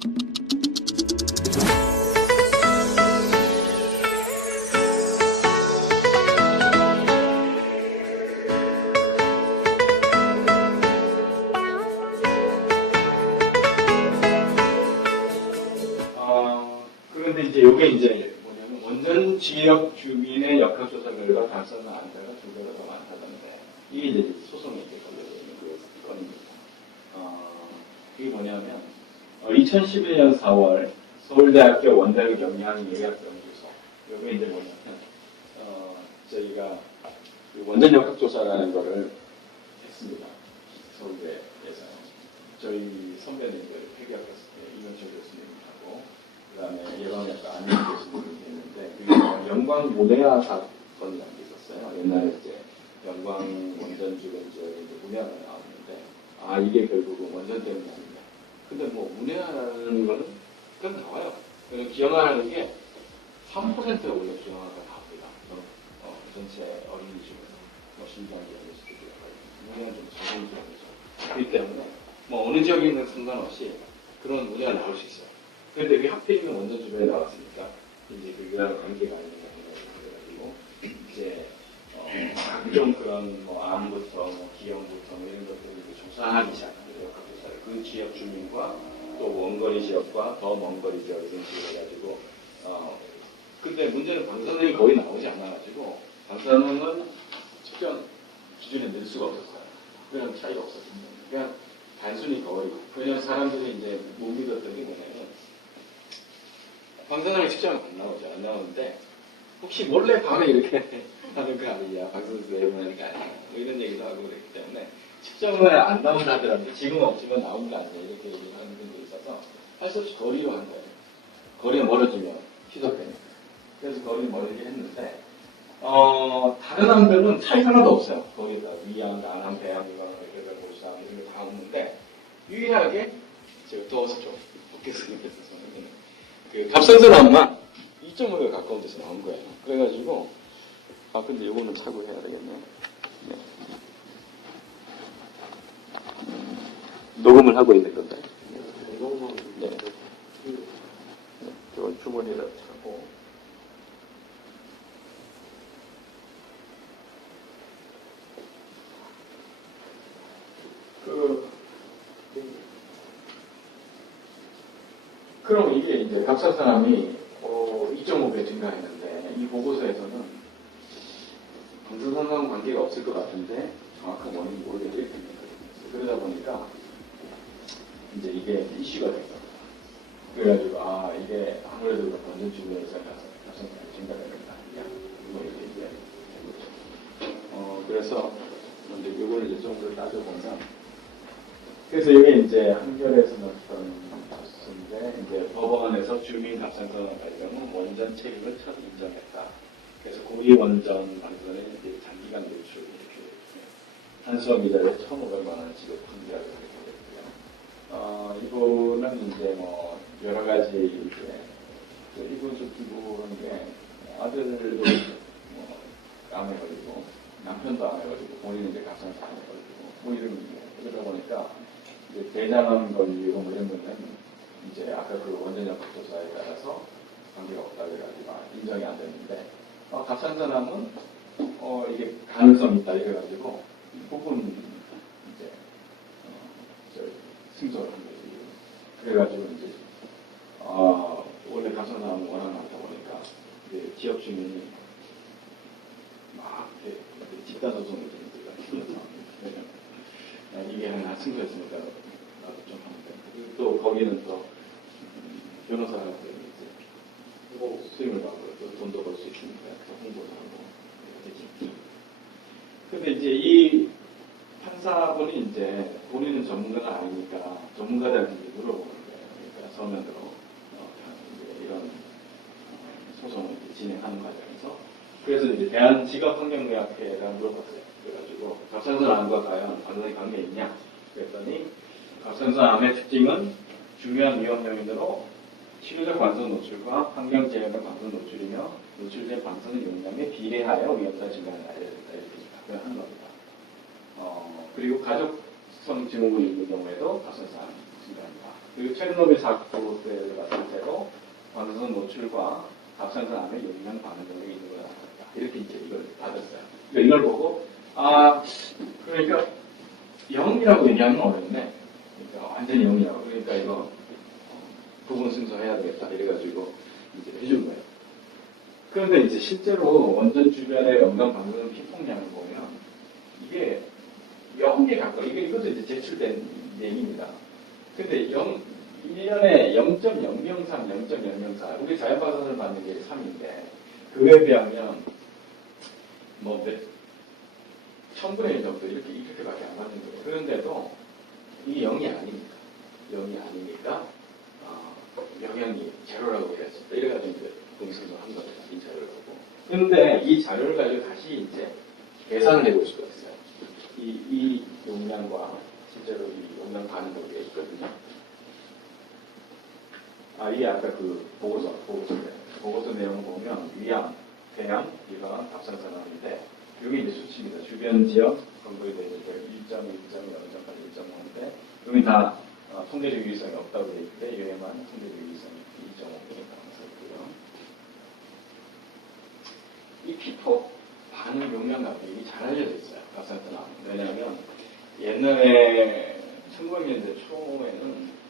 그런데 이제 이게 이제 뭐냐면 원전 지역 주민의 역학조사 결과 달성한 안타가 2배가 더 많다던데 이게 이제 소송에 이렇게 걸려져 있는 그 건입니다. 이게 뭐냐면 2011년 4월 서울대학교 원자력 영양 예약 연구소 이게 이제 뭐냐면 저희가 원전 역학조사라는 거를 했습니다. 서울대에서 저희 선배님들 폐교학했을 때 이명철 교수님하고 그 다음에 예방학과 안민희 교수님이 했는데 그게 영광 모네아 사건이라는 게 있었어요. 옛날에 이제 영광 원전 주변 지역에 이제 문해아가 나왔는데 이게 결국은 원전 때문이 아니다. 근데 뭐 문해아라는 거는 그냥 나와요. 기형아라는 게 3%가 원래 기형아가 나옵니다. 전체 어린이 중에서 신기한 게 있을 수도 있고 문해아는 좀 작은 지역이죠. 그렇기 때문에 뭐 어느 지역에 있는 상관없이 그런 문해가 나올 수 있어요. 그런데 왜 하필이면 원전 주변에 나왔으니까 이제 그거랑 관계가 있는 거라고 그래가지고 이제 각종 그런 뭐 암부터 뭐 기형부터 뭐 이런 것들을 조사하기 시작합니다. 역학조사를 그 지역 주민과 또 원거리 지역과 더 먼 거리 지역 이런 식으로 해가지고 근데 문제는 방사능이 거의 나오지 않아가지고 방사능은 측정 기준에 넣을 수가 없었어요. 그런 차이가 없었습니다. 그냥 단순히 거리. 왜냐면 사람들이 이제 못 믿었던 게 뭐냐면 방사능을 측정하면 안 나오죠. 안 나오는데 혹시 몰래 밤에 이렇게 하는 거 아니냐. 방사능 내보내는 거 아니냐. 뭐 이런 얘기도 하고 그랬기 때문에 측정을 안 나온다 하더라도 지금 없지만 나온 거 아니냐. 이렇게 얘기하는 분도 있어서 할 수 없이 거리로 한 거예요. 거리가 멀어지면 희석되니까. 그래서 거리 멀어지게 했는데 다른 암들은 차이가 하나도 없어요. 거기다 위암, 난암, 배암, 이런 고시암 이런 게 다 없는데 유일하게 제가 더워서 좀 좋겠어 저는 그 갑상선암만 2.5가 가까운 데서 나온 거예요. 그래가지고 근데 이거는 참고해야 되겠네. 네. 녹음을 하고 있는 건데. 네. 저건 주머니에다 차고. 그럼 이게 이제 갑상선암이 2.5배 증가했는데 이 보고서에서는 방사선암 관계가 없을 것 같은데 정확한 원인이 모르겠다 이렇게 생각했어요. 그러다 보니까 이제 이게 이슈가 된 겁니다. 그래가지고 이게 아무래도 원전 주변에서 갑상선암이 증가되는 거 아니냐 뭐 이렇게 얘기하는 거죠. 그래서 이제 이거를 이제 좀 더 따져보면 그래서 이게 이제 한겨레에서 났던 뉴스인데 이제 법원에서 주민 갑상선암 발병은 원전 책임을 첫 인정했다. 그래서 고리 원전 방전에 이제 장기간 노출 이렇게 한수원 기자의 1,500만 원 지급 판결을 하게 됐고요. 이분은 이제 뭐 여러 가지 이제 이분 좀 기부한 게 아들도 뭐 암에 걸리고 남편도 암에 걸리고 본인은 이제 갑상선암에 걸리고 뭐 이런 그러다 보니까 이제 대장암 걸리고 뭐 이런 거는 이제 아까 그 원전 역학조사에 따라서 관계가 없다 그래가지고 인정이 안 됐는데 갑상선암은 이게 가능성이 있다 이래가지고 이 부분 이제 승소를 한 거지. 그래가지고 이제 원래 갑상선암은 워낙 많다 보니까 이제 지역 주민이 막 집단 소송을 들어가지고 이게 하나 승소했으니까 나도 좀 하면 돼. 그리고 또 거기는 또 변호사라고 이제 수임을 받고 또 돈도 벌 수 있으니까 또 홍보도 하고 되지. 근데 이제 이 판사분이 이제 본인은 전문가가 아니니까 전문가들한테 물어보는 거예요. 그러니까 서면으로 이제 이런 소송을 진행하는 과정에서 그래서 이제 대한직업환경의학회가 물어봤어요. 그래가지고 갑상선암과 과연 방사능이 관계 있냐? 그랬더니 갑상선암의 특징은 중요한 위험 요인으로 치료적 방사능 노출과 환경재해의 방사능 노출이며 노출된 방사능 용량에 비례하여 위험도가 증가하는 알려졌다 이렇게 답변하는 겁니다. 그리고 가족성 증후군이 있는 경우에도 갑상선암 증가합니다. 그리고 체르노빌 사고 때를 봤을 때도 방사선 노출과 갑상선 안에 용량 반응력이 있는 걸 나타났다. 이렇게 이제 이걸 받았어요. 그러니까 이걸 보고 그러니까 0이라고 얘기하면 어렵네. 그러니까 완전히 0이라고. 그러니까 이거 부분 순서해야 되겠다. 이래가지고 이제 해준 거예요. 그런데 이제 실제로 원전 주변의 연간 방사선 피폭량을 보면 이게 0에 가까워. 이것도 이제 제출된 얘기입니다. 근데 1년에 0.003, 0.004. 우리 자연방사선을 받는 게 3인데, 그거에 비하면, 뭐, 1000분의 1 정도 이렇게밖에 안 받는 거예요. 그런데도 이게 0이 아닙니다. 0이 아니니까, 영향이 제로라고 해야지. 이래가지고 이제 공승을 한 겁니다. 이 자료를 보고. 그런데 이 자료를 가지고 다시 이제 계산을 해볼 수가 있어요. 이 용량과 실제로 이 용량 반응도가 있거든요. 이게 아까 그 보고서 내용을 보면 위암, 폐암, 비관, 갑상선암인데 여기 이제 수치입니다. 주변 지역 건조에 대해서 1.1, 1.0까지 1.5인데 여기 다 통계적 유의성이 없다고 되어 있는데 여기만 통계적 유의성이 2.5니까 있고요. 이 피폭 반응 용량 같은 게 잘 알려져 있어요. 갑상선암. 왜냐하면 옛날에 1900년대 초에는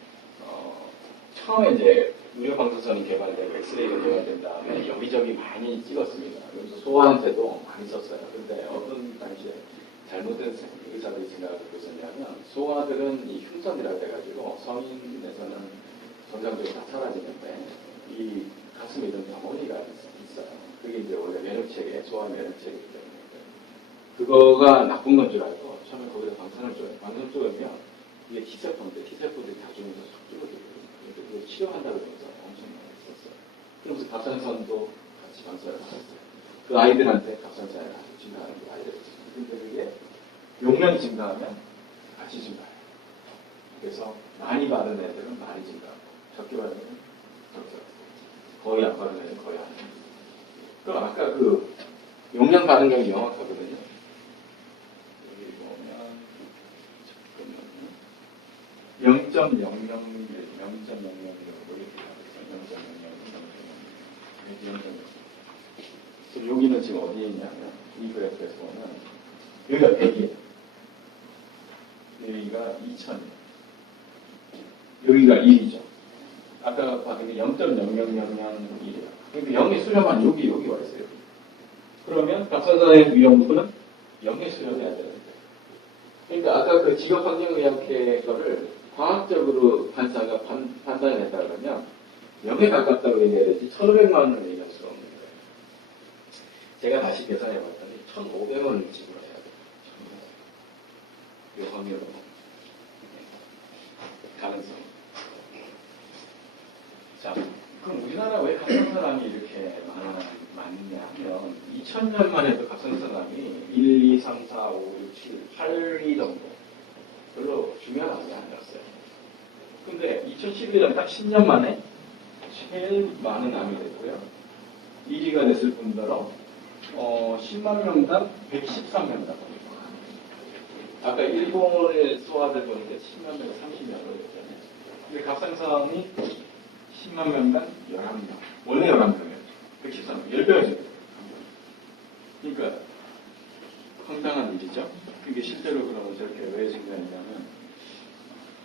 처음에 이제 의료 방사선이 개발되고 엑스레이가 개발된 다음에 여기저기 많이 찍었습니다. 그래서 소아한테도 많이 썼어요. 근데 어떤 당시에 잘못된 의사들이 생각하고 있었냐면 소아들은 이 흉선이라고 해가지고 성인에서는 정상적으로 다 사라지는데 이 가슴에 있는 덩어리가 있어요. 그게 이제 원래 면역체계, 소아 면역체계이기 때문에 그거가 나쁜 건 줄 알고 처음에 거기다 방사선을 쪼여요. 방사선 쪼으면 이게 T세포인데 T세포들이 다 죽으면서 쏙 줄어들거든요. 그걸 치료한다고 해서 엄청 많이 썼어요. 그러면서 갑상선도 같이 방사를 하셨어요. 그 아이들한테 갑상선을 아주 증가하는 그 아이들이 있어요. 근데 그게 용량이 증가하면 같이 증가해요. 그래서 많이 받은 애들은 많이 증가하고 적게 받은 애들은 적게 받고 거의 안 받은 애들은 거의 안 해요. 그럼 아까 그 용량 반응력이 명확하거든요. 여기 보면 잠깐만요. 0.001, 0.001 0.00. 여기는 지금 어디에 있냐면 이 그래프에서 보면 여기가 100이에요. 여기가 2000이에요. 여기가 1이죠. 아까 봤던 게 0.00001이에요. 그러니까 0의 수렴한 여기 와 있어요. 그러면 갑상선의 위험도는 0의 수렴해야 되는데. 그러니까 아까 그 직업환경의학회 거를 과학적으로 판사가 판단을 했다 그러면 0에 가깝다고 얘기해야 되지 1,500만 원을 얘기할 수 없는 거예요. 제가 다시 계산해 봤더니 1,500원을 지불해야 돼요. 이 확률로. 가능성. 자, 그럼 우리나라 왜 갑상선암이 이렇게 많냐 하면 2000년만 해도 갑상선암이 1, 2, 3, 4, 5, 6, 7, 8위 정도 별로 중요한 암이 아니었어요. 근데 2011년 딱 10년 만에 제일 많은 암이 됐고요. 1위가 됐을 뿐더러 10만 명당 113명당. 아까 일본의 소아들 보니까 10만 명, 30명으로 됐잖아요. 근데 갑상선이 10만 명당 11명. 원래 11명이었죠. 113명. 10배가 적어요. 그러니까 황당한 일이죠. 그게 실제로 그러면 저렇게 왜 증가했냐면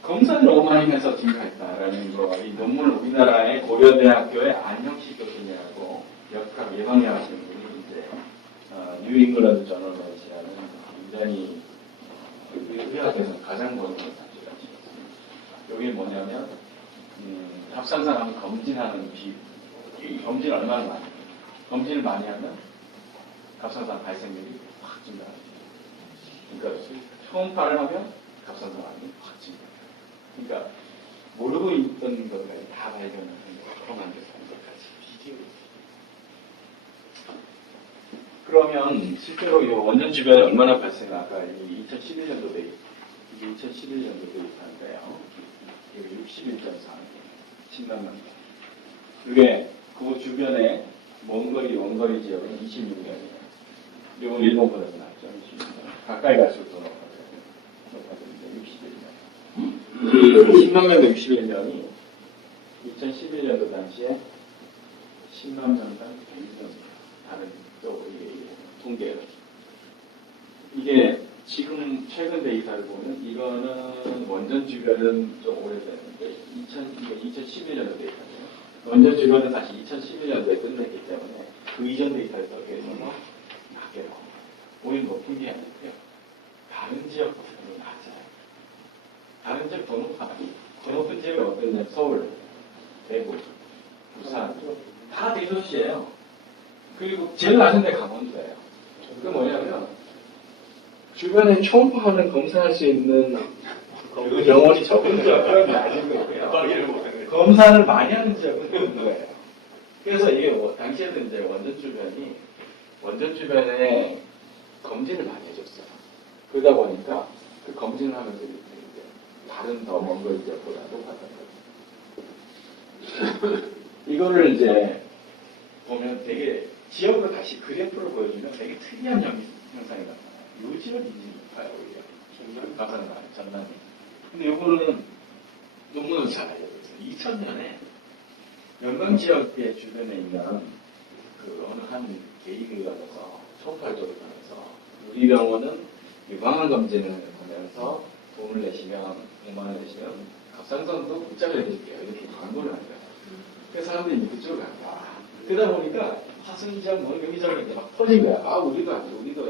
검사를 너무 많이 해서 증가했다라는 거. 이 논문을 우리나라의 고려대학교의 안형식 교수님하고 역학 예방약 하시는 분이 이제 뉴잉글랜드 저널 메디신이라는 굉장히 의학에서 가장 먼저 단체를 하시거든요. 여기 뭐냐면 갑상선암 검진하는 검진 얼마나 많이 해요. 검진을 많이 하면 갑상선 발생률이 확 증가합니다. 그러니까 초음파를 하면 갑상선암이 확 증가해요. 그러니까 모르고 있던 것까지 다 발견을 하는 것까지 비디오. 그러면 실제로 이 원전 주변에 얼마나 발생할까? 이 2011년도 대입. 이게 2011년도 대입한데요. 이게 61.4. 10만 명. 그게 그 주변에 원거리 지역은 26명이에요. 이건 일본보다도 낫죠. 26명. 가까이 갈수록 더 높아져요. 61명. 10만 명대 61명이 2011년도 당시에 10만 명당 100명이에요. 다른 또 이게 통계로. 이게 지금 최근 데이터를 보면 이거는 원전 주변은 좀 오래됐는데 2011년도 데이터예요. 원전 주변은 다시 2011년도에 끝냈기 때문에 그 이전 데이터에서 계속은 낮게 나옵니다. 오히려 높은 게 아니고요. 다른 지역보다는 낮아요. 다른 지역 더 높아요. 더 높은 지역이 어떤 서울, 대구, 부산 다 대도시예요. 그리고 제일 낮은 데 강원도예요. 그게 뭐냐면 주변에 초음파를 검사할 수 있는 그 병원이 적은 지역은 낮은 거고요. 검사를 많이 하는 지역은 높은 거예요. 그래서 이게 당시에도 이제 원전 주변에 검진을 많이 해줬어요. 그러다 보니까 그 검진을 하면서 이제 다른 더 먼 거 지역보다 높았던 거죠. 이거를 이제 보면 되게 지역으로 다시 그래프를 보여주면 되게 특이한 현상이 나타나요. 요 지역이 인지 높아요, 오히려. 전남이. 근데 요거는 논문은 잘 알려졌어요. 2000년에 영광 지역의 주변에 있는 그 어느 한 계획에 가서 초음파를 조립하면서 우리 병원은 유방암 검진을 하면서 돈을 내시면 5만 원 내시면 갑상선도 국자를 해줄게요. 이렇게 광고를 하는 거예요. 그래서 사람들이 그쪽으로 간다. 그러다 보니까 화순지역 뭐 여기저기 막 퍼진 거야. 아 우리도 하지, 우리도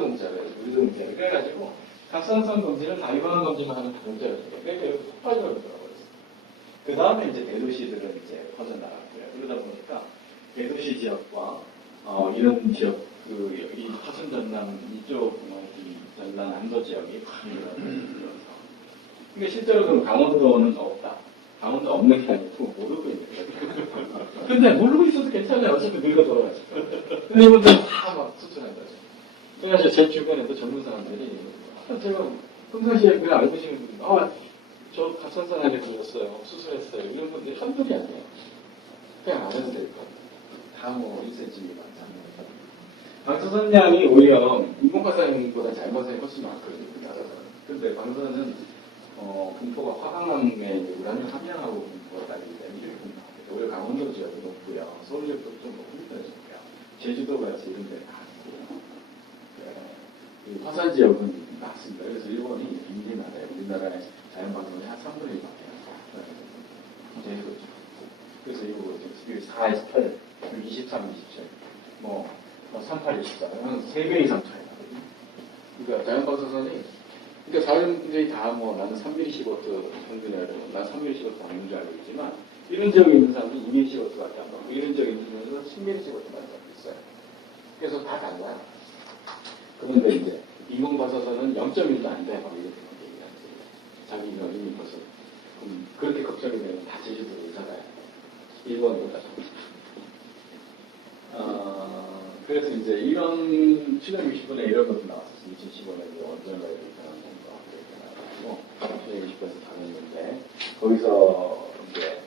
공짜로 해, 우리도 공짜로 해. 그래가지고 갑상선 검진은 다 유방암 검진만 하면 다 공짜로 해요. 그러니까 이렇게 폭발적으로 들어버렸어요. 그 다음에 이제 대도시들은 이제 퍼져나갔고요. 그러다 보니까 대도시 지역과 이런 지역 이 화순 전남 이쪽 이 전남 남도 지역이 확 늘어나면서 근데 실제로 그럼 강원도는 없다. 강원도 없는 게 아니고 모르고 있는 거예요. 근데 모르고 있어도 괜찮아요. 어차피 늙어 돌아가죠. 근데 이분들 다 막 수출한 거죠. 그래서 제 주변에도 젊은 사람들이 제가 평상시에 그냥 알고 계시는 분들 저 갑상선암에 걸렸어요. 수술했어요. 이런 분들이 한둘이 아니에요. 그냥 안 해도 될 것 같아요. 다 뭐 1cm 미만. 방사선량이 오히려 인공가상보다 자연가상이 훨씬 많거든요. 근데 방사선은 분포가 화강암에 우라늄 함량하고 분포가 다르기 때문에 이렇게 분포합니다. 오히려 강원도 지역이 높고요. 서울 지역도 좀 높은 편이고요. 제주도 같이 이런 데는 낮고요. 네. 화산 지역은 낮습니다. 그래서 일본이 굉장히 낮아요. 우리나라의 자연방사선이 한 3분의 1밖에 안 돼요. 제주도 좀. 그래서 이거 지금 4에서 8, 23, 27, 38, 24, 3배 이상 차이 나거든요. 그러니까 자연방사선이 그러니까 다른 분들이 다 나는 3mC 평균으로 난 3mC 받는 줄 알고 있지만 이런 지역에 있는 사람은 2mC 밖에 안 받고 이런 지역에 있는 사람은 10mC 받는 사람이 있어요. 그래서 다 달라요. 그런데 이제 인공방사선은 0.1도 안 돼. 막 이렇게 얘기하는데 자기가 이미 벌써 그렇게 걱정이 되면 다 제주도로 살아요. 일본보다. 그래서 이제 이런 출력 60분에 이런 것도 나왔었어요. 2015년에 원전을 이렇게 나왔고, 출력 60분에서 다뤘는데, 거기서 이제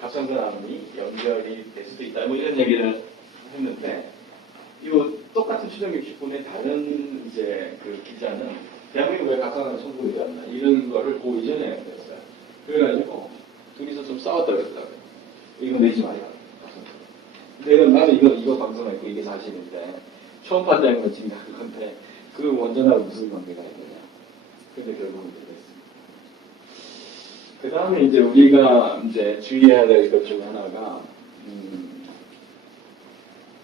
갑상선암이 연결이 될 수도 있다. 뭐 이런 얘기를 했는데, 이 똑같은 출력 60분에 다른 이제 그 기자는 대한민국 왜 갑상선암 선고이 되었나 이런 거를 그 이전에 했어요. 그래가지고 둘이서 좀 싸웠다 그랬더라고요. 이거 내지 말이야. 나는 이거 방송했고 이게 사실인데 초음파 때문에 지금 그건데 그 원전하고 무슨 관계가 있느냐. 근데 결국은 그랬습니다. 그 다음에 이제 우리가 이제 주의해야 될 것 중 하나가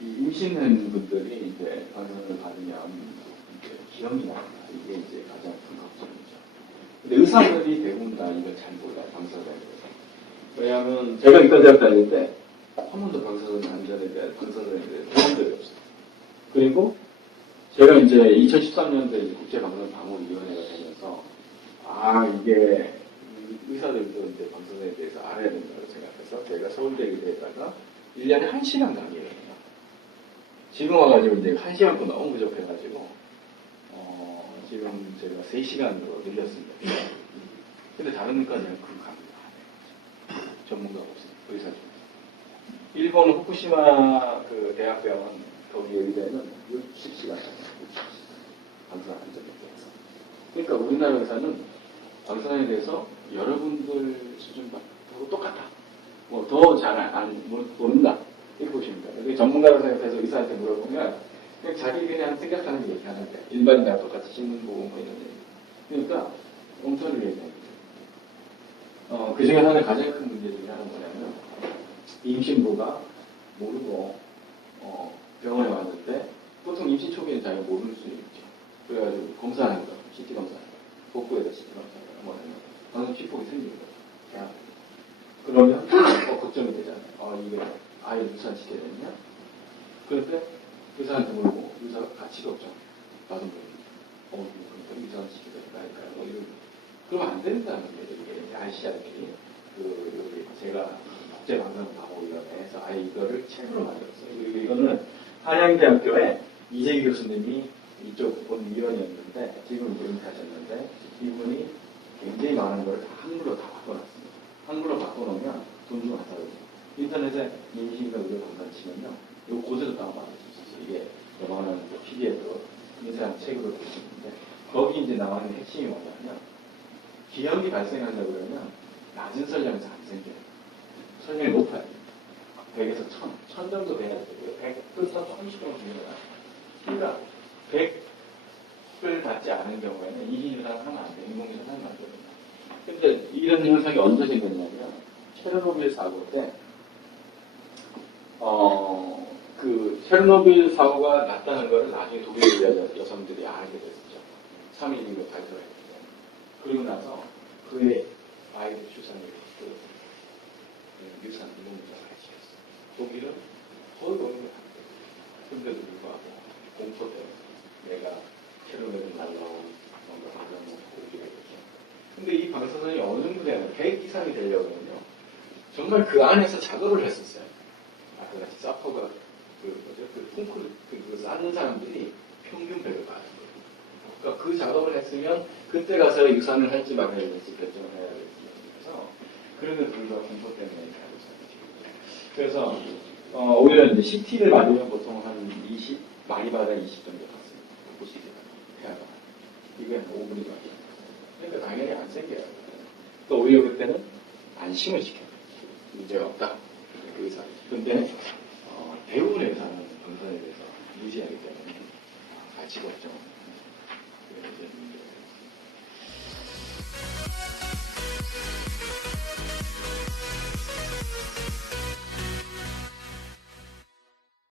이 임신한 분들이 이제 방사선을 받으면 이제 기형이 나온다. 이게 이제 가장 큰 걱정이죠. 근데 의사들이 대부분 다 이걸 잘 몰라요. 방사선에 대해서. 왜냐하면 제가 이과 대학 다닐 때 한 번도 방사선 안전에 대한 방사선에 대해서 배운 적이 없어요. 그리고 제가 이제 2013년도에 국제방사선 방어위원회가 되면서 이게 의사들도 이제 방사선에 대해서 알아야 된다고 생각해서 제가 서울대의대에다가 1년에 1시간 강의를 해요. 지금 와가지고 이제 1시간도 너무 부족해가지고 지금 제가 3시간으로 늘렸습니다. 근데 다른 과는 그 강의를 안 해요. 전문가가 없어요. 의사 중. 일본 후쿠시마 그 대학병원 거기 의대는 60시간 방사선 안전에 대해서. 그러니까 우리나라 의사는 방사선에 대해서 여러분들 수준하고 똑같다. 뭐 더 잘 모른다. 이렇게 보시면 돼요. 전문가로 생각해서 의사한테 물어보면 그냥 자기 그냥 생각하는 게 얘기하는데 일반인과 똑같이 신문 보고 뭐 이런 얘기. 그러니까 엉터리를 얘기하는 거죠. 그 중에서는 가장 큰 문제 중에 하나는 뭐냐면 임신부가 모르고 병원에 왔는데 보통 임신 초기에는 자기가 모르는 수 있죠. 그래가지고 검사하는 거, CT 검사하는 거, 복부에다 CT 검사하는 거, 뭐 하는 거, 방금 피폭이 생기는 거죠. 그러면 걱정이 되잖아요. 이게 아이 유산시켜야 되냐? 그런데 의사한테 물고 의사가 같이 걱정. 나도 모르겠네. 그러니까 유산시켜야 된다니까 뭐 이런. 그러면 안 된다는 거예요. 이게 아시아들이 제가 국제방송방호위원회에서 아예 이거를 책으로 만들었어요. 그리고 이거는 한양대학교에 이재기 교수님이 이쪽 본 위원이었는데 지금 은퇴하셨는데 이분이 굉장히 많은 걸 한글로 다 바꿔놨습니다. 한글로 바꿔놓으면 돈 주고 안 사거든요. 인터넷에 임신과 의료 검사 치면요. 이거 고대로 다운받을 수 있어요. 이게 요만한 PDF로 인쇄한 책으로 볼 수 있는데 거기 이제 나오는 핵심이 뭐냐면 기형이 발생한다 그러면 낮은 설량에서 안 생겨요. 설량이 높아야 돼요. 100에서 1000, 1000 정도 돼야 돼요. 100에서 30 정도 됩니다. 그러니까 100을 받지 않은 경우에는 이인유산을 하면 안 돼요. 인공유산을 만듭니다. 근데 이런 현상이 언제 생겼냐면 체르노빌 사고 때 그 체르노빌 사고가 났다는 것을 나중에 독일 여성들이 알게 됐었죠. 3.11로 발표했는데 그리고 나서 그의 아이들 출산을 유산, 인공유산을 시켰어요. 독일은 거의 오는 게 안 돼요. 근데도 불구하고 공포 때문에 내가 체르노빌 날라온 뭔가 방송을 오게 되겠죠. 근데 이 방사선이 어느 정도 되면 100 이상이 되려면요. 정말 그 안에서 작업을 했었어요. 아까 사퍼가 콩쿠르 쌓는 사람들이 평균 100을 받은 거예요. 그러니까 그 작업을 했으면 그때 가서 유산을 할지 말아야 될지 결정을 해야 될지. 그래서 불과 공포 때문에 이렇게 하고 있어요. 그래서 오히려 이제 CT를 맞으면 보통 한 20, 많이 받아 20 정도 받습니다. 보시기가 해야가. 이게 한 5분이 맞죠. 그러니까 당연히 안 생겨요. 또 오히려 그때는 안심을 시켜요. 문제가 없다. 그 의사. 근데 대부분의 의사는 검사에 대해서 무시하기 때문에 같이 걱정을